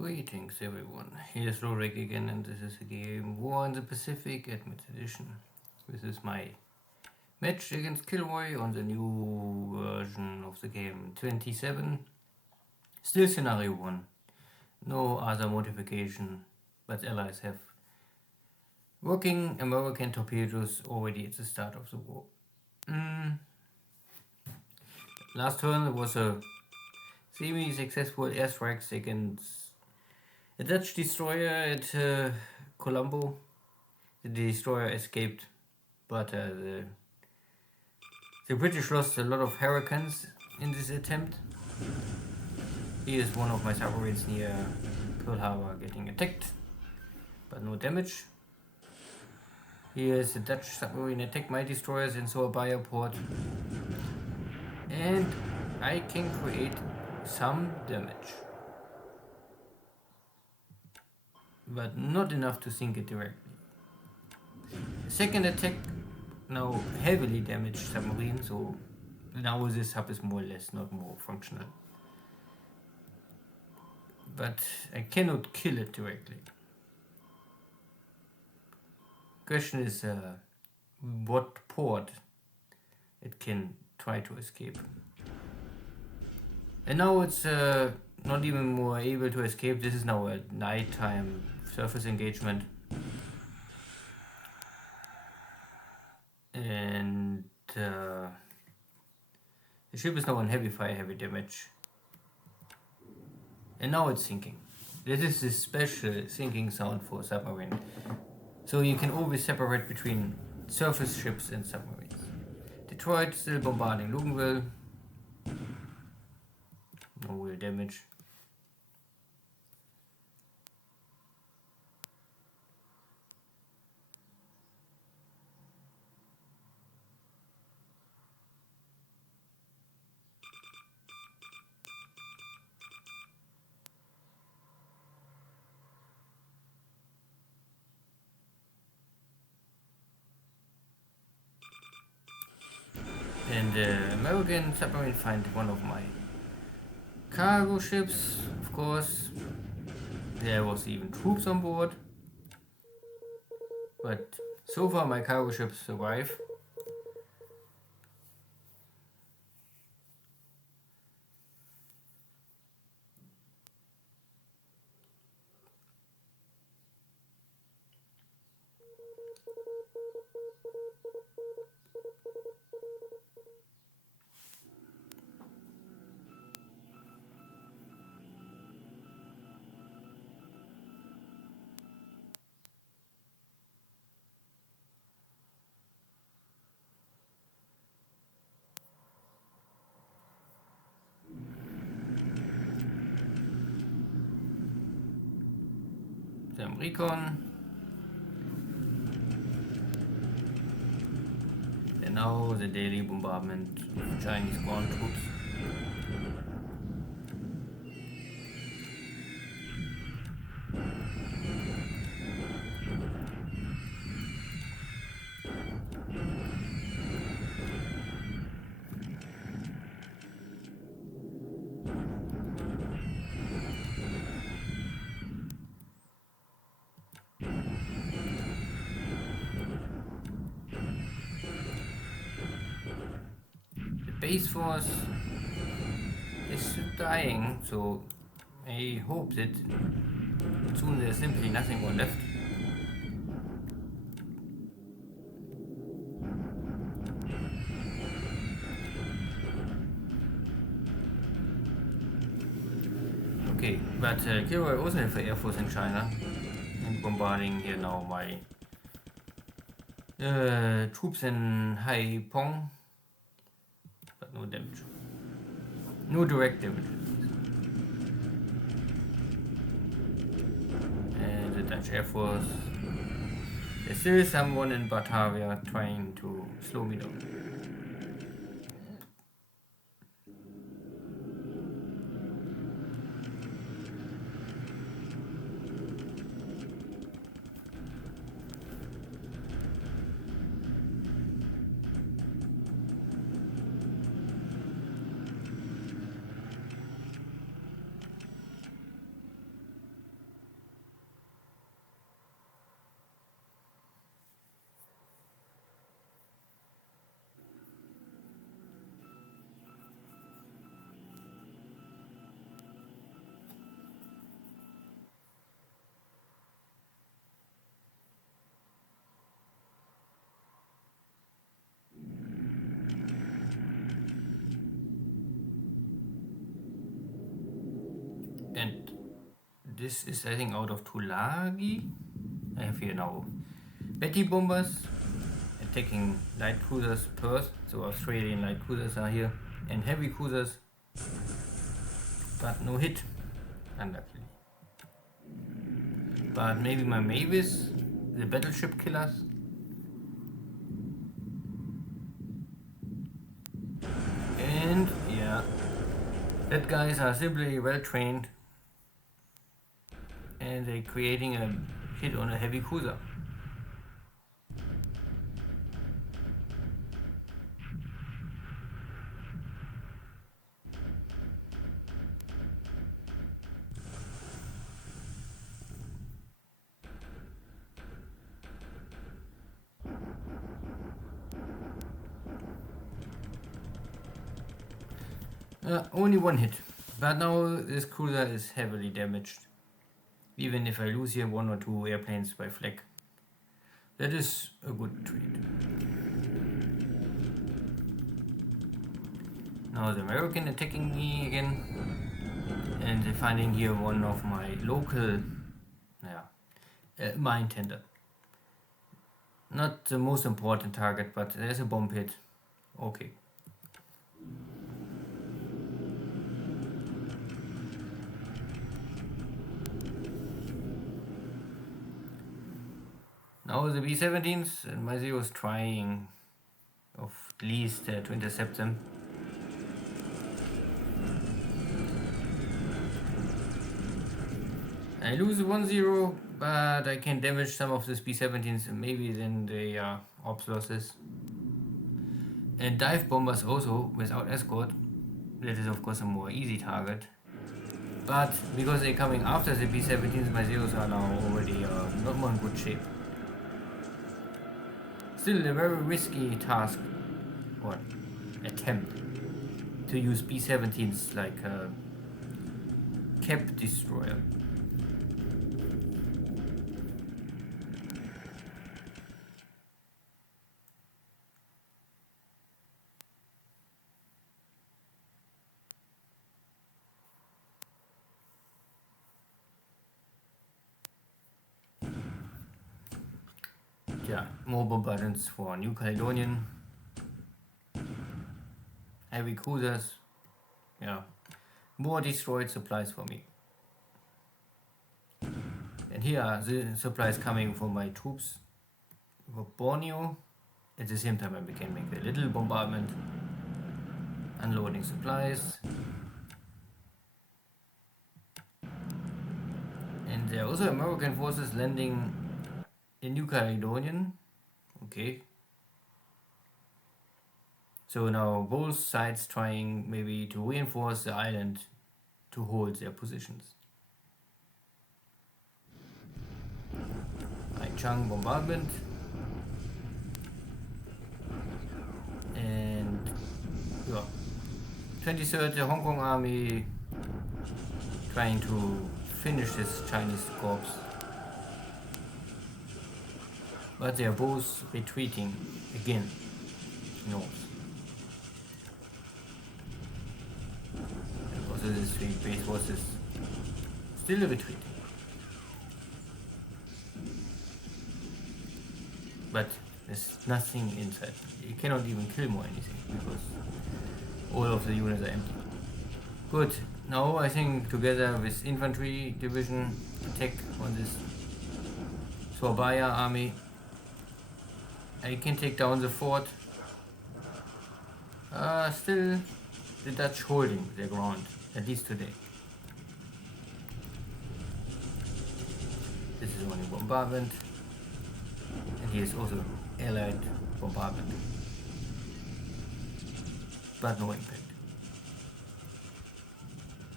Greetings everyone, here's Rorik again, and this is a game War in the Pacific Admit Edition. This is my match against KilRoy on the new version of the game 27. Still scenario 1, no other modification, but allies have working American torpedoes already at the start of the war. Last turn was a semi-successful airstrike against a Dutch destroyer at Colombo. The destroyer escaped, but the British lost a lot of Hurricanes in this attempt. Here's one of my submarines near Pearl Harbor getting attacked, but no damage. Here's a Dutch submarine attack my destroyers in Surabaya port, and I can create some damage, but not enough to sink it directly. The second attack now heavily damaged submarine, so now this sub is more or less not more functional. But I cannot kill it directly. Question is what port it can try to escape. And now it's not even more able to escape. This is now a nighttime surface engagement. And the ship is now on heavy fire, heavy damage. And now it's sinking. This is a special sinking sound for submarine. So you can always separate between surface ships and submarines. Detroit still bombarding Luganville. No real damage. And the American submarine find one of my cargo ships, of course. There was even troops on board. But so far my cargo ships survive. Some recon. And now the daily bombardment of Chinese ground troops. Base force is dying, so I hope that soon there's simply nothing more left. Okay, but KilRoy also have an air force in China and bombarding here now my troops in Haiphong. No damage. No direct damage. And the Dutch Air Force. There's still someone in Batavia trying to slow me down. And this is, I think, out of Tulagi. I have here now Betty bombers attacking light cruisers Perth, so Australian light cruisers are here, and heavy cruisers, but no hit, unluckily. But maybe my Mavis, the battleship killers. And yeah, that guys are simply well trained, and they're creating a hit on a heavy cruiser. Only one hit, but now this cruiser is heavily damaged. Even if I lose here 1 or 2 airplanes by flak. That is a good trade. Now the American attacking me again, and they're finding here one of my local mine tender. Not the most important target, but there's a bomb hit. Okay. Now the B-17s, and my Zero is trying of least to intercept them. I lose 1-0, but I can damage some of these B-17s, and maybe then they are ops losses. And dive bombers also, without escort. That is of course a more easy target. But because they're coming after the B-17s, my Zeros are now already not more in good shape. Still a very risky task, or attempt, to use B-17s like a cap destroyer. Yeah, more bombardments for New Caledonian. Heavy cruisers. Yeah, more destroyed supplies for me. And here are the supplies coming from my troops for Borneo. At the same time I can make a little bombardment. Unloading supplies. And there are also American forces landing in New Caledonian. Okay. So now both sides trying maybe to reinforce the island to hold their positions. Chang bombardment. And yeah, 23rd Hong Kong Army trying to finish this Chinese corps. But they are both retreating again north. And also this three base forces still retreating. But there's nothing inside. You cannot even kill more anything because all of the units are empty. Good. Now I think together with infantry division attack on this Sorbaya army, I can take down the fort. Still the Dutch holding their ground, at least today. This is only bombardment. And here is also Allied bombardment. But no impact.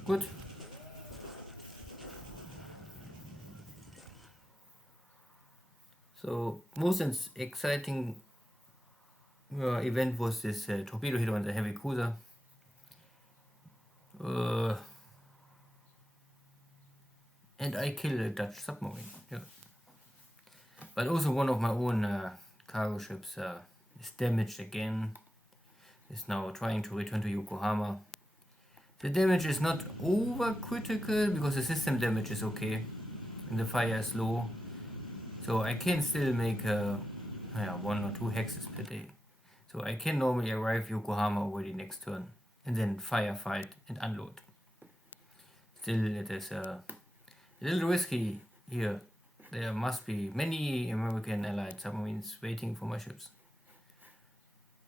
Good. So most exciting event was this torpedo hit on the heavy cruiser. And I killed a Dutch submarine. Yeah. But also one of my own cargo ships is damaged again. Is now trying to return to Yokohama. The damage is not over critical because the system damage is okay and the fire is low. So I can still make 1 or 2 hexes per day. So I can normally arrive Yokohama already next turn and then firefight and unload. Still, it is a little risky here. There must be many American allied submarines waiting for my ships.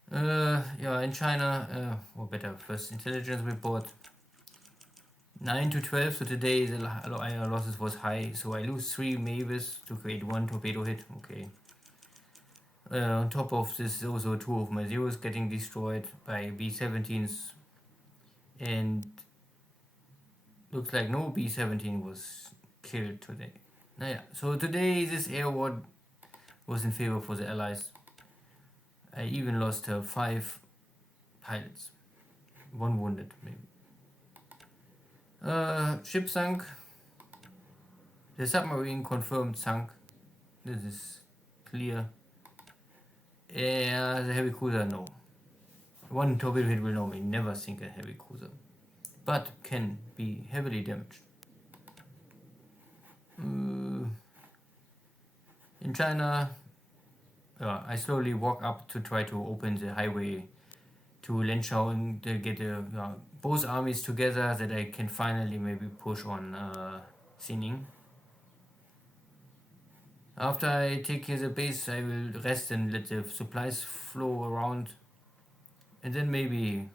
In China, or better, first intelligence report. 9 to 12, so today the iron losses was high, so I lose 3 Mavis to create 1 torpedo hit, okay. On top of this, also 2 of my zeros getting destroyed by B-17s, and looks like no B-17 was killed today. So today this air war was in favor for the Allies. I even lost 5 pilots, 1 wounded maybe. Ship sunk. The submarine confirmed sunk. This is clear. The heavy cruiser, no. 1 torpedo hit will normally never sink a heavy cruiser, but can be heavily damaged. In China, I slowly walk up to try to open the highway to Lenshao and get both armies together that I can finally maybe push on Xining. After I take the base, I will rest and let the supplies flow around, and then maybe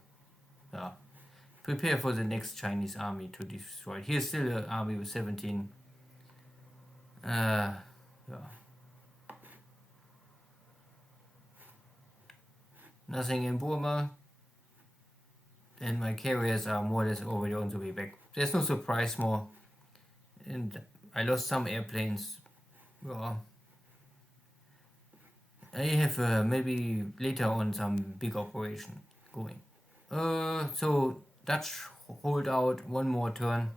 prepare for the next Chinese army to destroy. Here's still an army with 17. Nothing in Burma. And my carriers are more or less already on the way back. There's no surprise more. And I lost some airplanes. I have maybe later on some big operation going. So Dutch hold out 1 more turn.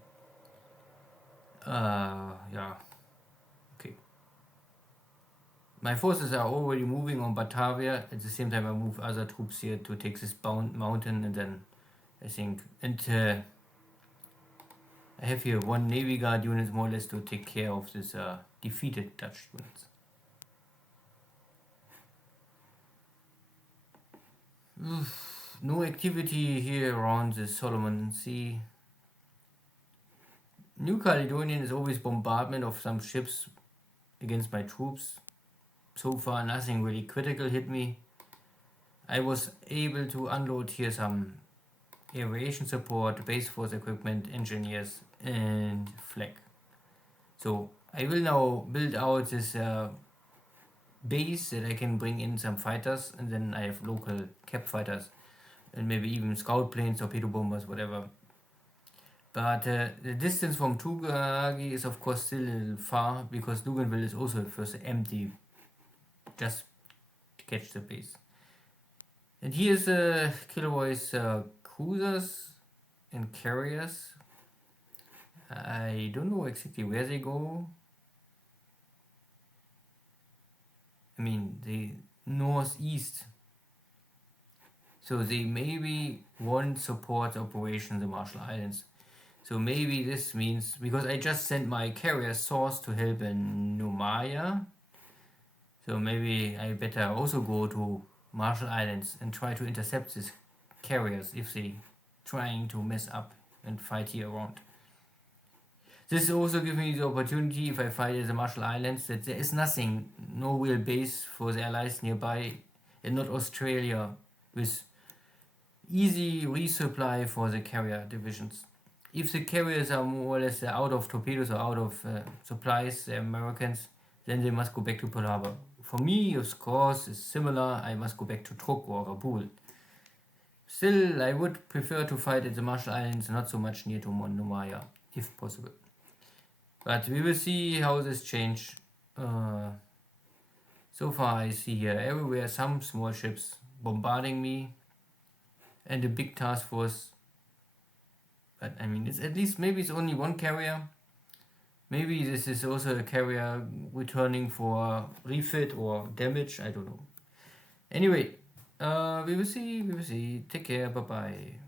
Okay. My forces are already moving on Batavia. At the same time, I move other troops here to take this mountain, and then I think, and I have here 1 Navy Guard unit more or less to take care of this defeated Dutch units. No activity here around the Solomon Sea. New Caledonian is always bombardment of some ships against my troops. So far nothing really critical hit me. I was able to unload here some aviation support, base force equipment, engineers, and flag. So I will now build out this base that I can bring in some fighters, and then I have local cap fighters and maybe even scout planes, torpedo bombers, whatever. But the distance from Tugagi is of course still a little far, because Luganville is also first empty, just to catch the base. And here's KilRoy's cruisers and carriers. I don't know exactly where they go. I mean, the northeast. So they maybe won't support operation in the Marshall Islands. So maybe this means, because I just sent my carrier source to help in Numaya, so maybe I better also go to Marshall Islands and try to intercept these carriers if they trying to mess up and fight here around. This also gives me the opportunity, if I fight at the Marshall Islands, that there is nothing, no real base for the Allies nearby, and not Australia, with easy resupply for the carrier divisions. If the carriers are more or less out of torpedoes or out of supplies, the Americans, then they must go back to Pearl Harbor. For me, of course, it's similar. I must go back to Truk or Rabaul. Still, I would prefer to fight at the Marshall Islands, not so much near to Numaya, if possible. But we will see how this change. So far, I see here everywhere some small ships bombarding me, and a big task force. But I mean, it's at least, maybe it's only 1 carrier. Maybe this is also a carrier returning for refit or damage. I don't know. Anyway, we will see. Take care. Bye bye.